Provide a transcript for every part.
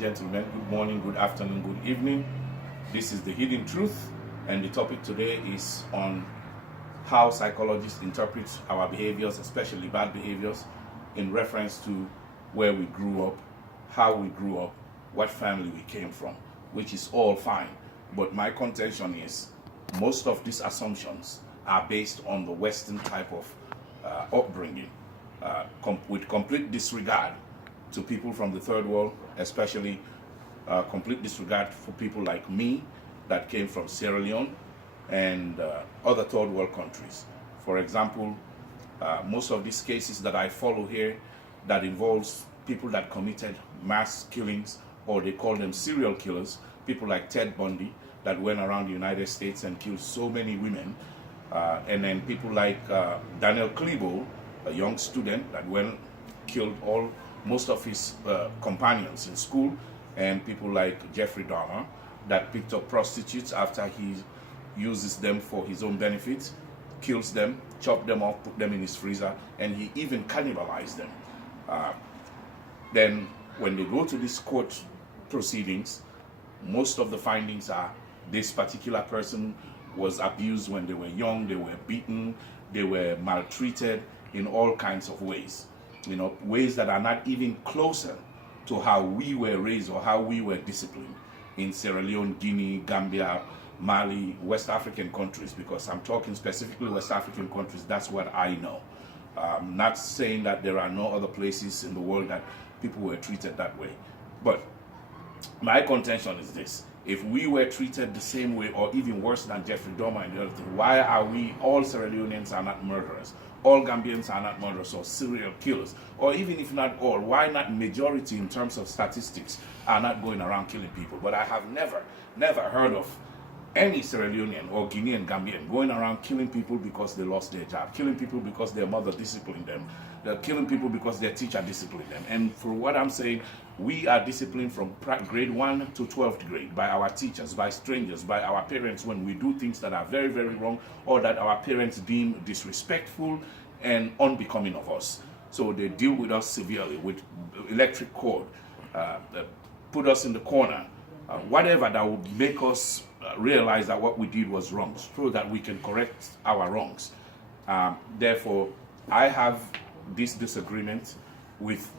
Gentlemen, good morning, good afternoon, good evening. This is The Hidden Truth, and the topic today is on how psychologists interpret our behaviors, especially bad behaviors, in reference to where we grew up, how we grew up, what family we came from, which is all fine. But my contention is most of these assumptions are based on the Western type of upbringing, with complete disregard to people from the third world, especially complete disregard for people like me that came from Sierra Leone and other third world countries. For example, most of these cases that I follow here that involves people that committed mass killings, or they call them serial killers, people like Ted Bundy that went around the United States and killed so many women, and then people like Daniel Klebold, a young student that killed most of his companions in school, and people like Jeffrey Dahmer that picked up prostitutes after he uses them for his own benefit, kills them, chops them off, put them in his freezer, and he even cannibalized them. Then when they go to these court proceedings, most of the findings are this particular person was abused when they were young, they were beaten, they were maltreated in all kinds of ways. Ways that are not even closer to how we were raised or how we were disciplined in Sierra Leone, Guinea, Gambia, Mali, West African countries, because I'm talking specifically West African countries. That's what I know. I'm not saying that there are no other places in the world that people were treated that way. But my contention is this: if we were treated the same way or even worse than Jeffrey Dahmer and the other thing, why are we, all Sierra Leoneans are not murderers? All Gambians are not murderers or serial killers? Or even if not all, why not majority in terms of statistics are not going around killing people? But I have never heard of any Sierra Leonean or Guinean Gambian going around killing people because they lost their job, killing people because their mother disciplined them, they're killing people because their teacher disciplined them. And for what I'm saying, we are disciplined from grade 1 to 12th grade by our teachers, by strangers, by our parents when we do things that are very, very wrong or that our parents deem disrespectful and unbecoming of us. So they deal with us severely with electric cord, put us in the corner, whatever that would make us realize that what we did was wrong, so that we can correct our wrongs. Therefore, I have this disagreement with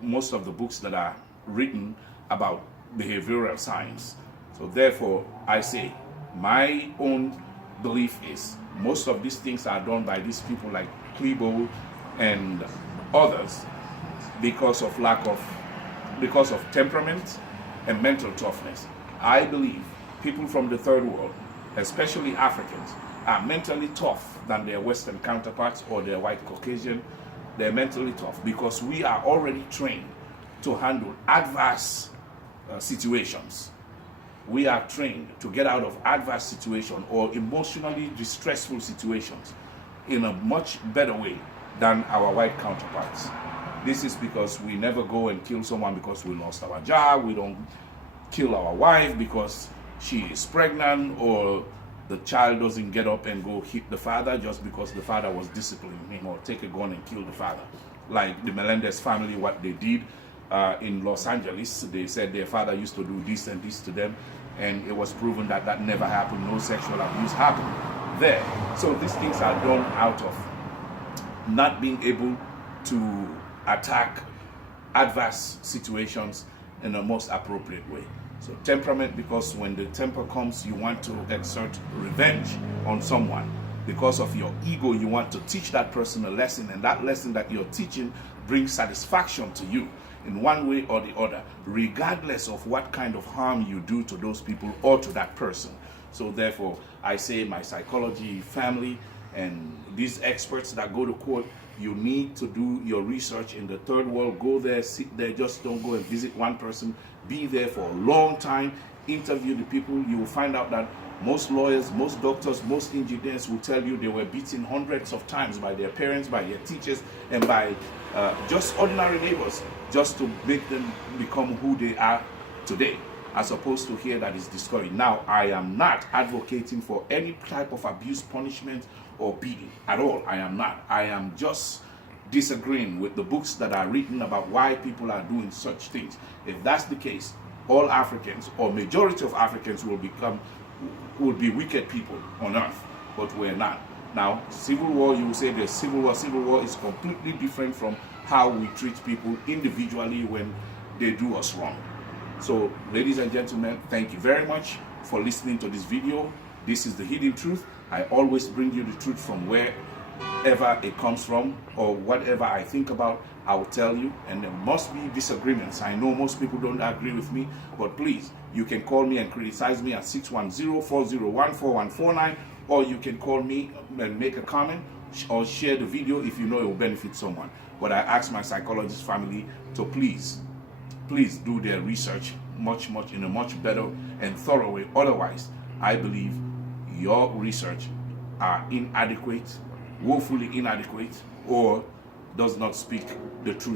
most of the books that are written about behavioral science. So therefore, I say my own belief is most of these things are done by these people like Klebold and others because of temperament and mental toughness. I believe people from the third world, especially Africans, are mentally tough than their Western counterparts or their white Caucasian. They're mentally tough because we are already trained to handle adverse situations. We are trained to get out of adverse situations or emotionally distressful situations in a much better way than our white counterparts. This is because we never go and kill someone because we lost our job. We don't kill our wife because she is pregnant, or the child doesn't get up and go hit the father just because the father was disciplining him, or take a gun and kill the father. Like the Melendez family, what they did in Los Angeles, they said their father used to do this and this to them, and it was proven that that never happened. No sexual abuse happened there. So these things are done out of not being able to attack adverse situations in the most appropriate way. So temperament, because when the temper comes, you want to exert revenge on someone. Because of your ego, you want to teach that person a lesson, and that lesson that you're teaching brings satisfaction to you in one way or the other, regardless of what kind of harm you do to those people or to that person. So therefore, I say my psychology family and these experts that go to court, you need to do your research in the third world. Go there, sit there, just don't go and visit one person. Be there for a long time, interview the people. You will find out that most lawyers, most doctors, most engineers will tell you they were beaten hundreds of times by their parents, by their teachers, and by just ordinary neighbors, just to make them become who they are today, as opposed to here that is discouraged. Now, I am not advocating for any type of abuse, punishment, or beating at all. I am not. I am just disagreeing with the books that are written about why people are doing such things. If that's the case, all Africans or majority of Africans will be wicked people on earth, but we're not. Now, civil war, you will say there's civil war. Civil war is completely different from how we treat people individually when they do us wrong. So, ladies and gentlemen, thank you very much for listening to this video. This is The Hidden Truth. I always bring you the truth from wherever it comes from, or whatever I think about, I will tell you. And there must be disagreements. I know most people don't agree with me, but please, you can call me and criticize me at 610-401-4149, or you can call me and make a comment or share the video if you know it will benefit someone. But I ask my psychologist family to please do their research in a much better and thorough way. Otherwise, I believe your research are inadequate, woefully inadequate, or does not speak the truth.